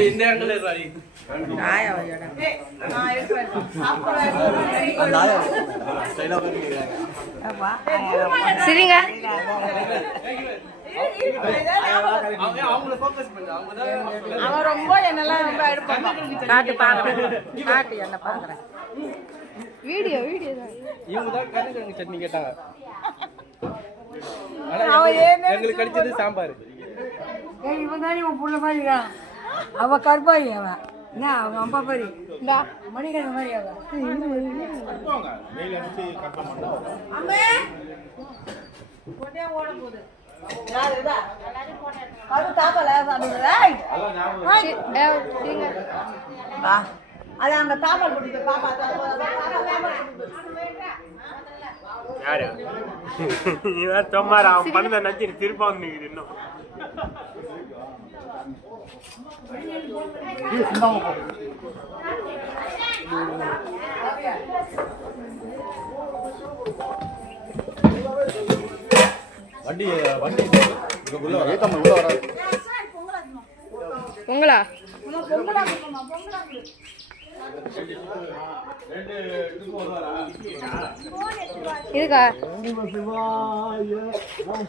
இந்த ஆங்கிள் ராய் ஆயா சரிங்க அவன் ரொம்ப என்னெல்லாம் ரொம்ப எடுப்பான் காட்டு பாக்குறேன் காட்டு என்ன பாக்குறேன் வீடியோ தான் இவங்க தான் கருணக்கிழங்கு சட்னி கேட்டாங்க எங்களுக்கு கிடைச்சது சாம்பார் இவன் தான் இவன் புள்ள மாதிரி இருக்கான் அவ கருப்பாயி அவன் என்ன அவங்க அம்மா மாதிரி மணிக்கிழமை மாதிரி அவன் ஓட போகுது அது அந்த தாமல் குடிக்க பாப்பா யாரு இவன் தொம்மாரா அவன் பண்ண நச்சு திருப்பாங்க நீங்க இன்னும் வண்டி வண்டி உள்ள வராது பொங்கலா இருக்கா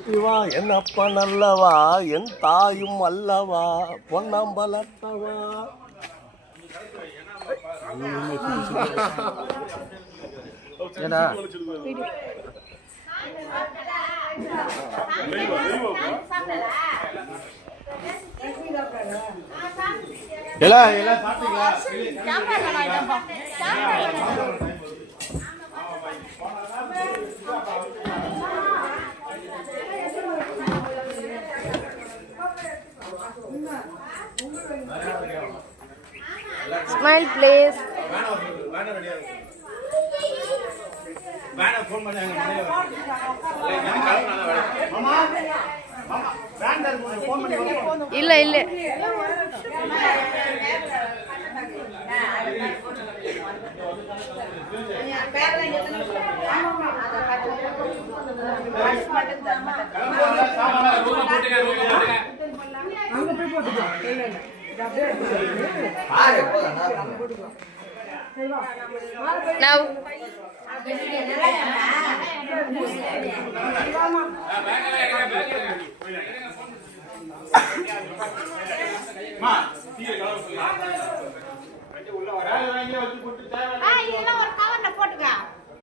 சிவா என் அப்பா நல்லவா என் தாயும் அல்லவா பொன்னம்பலத்தவா ஏன்னா எல்லாம் சாப்பிட்டீங்களா ஸ்மைல் ப்ளீஸ் இல்ல இல்ல now இதெல்லாம் ஒரு கவர்ல போட்டுக்க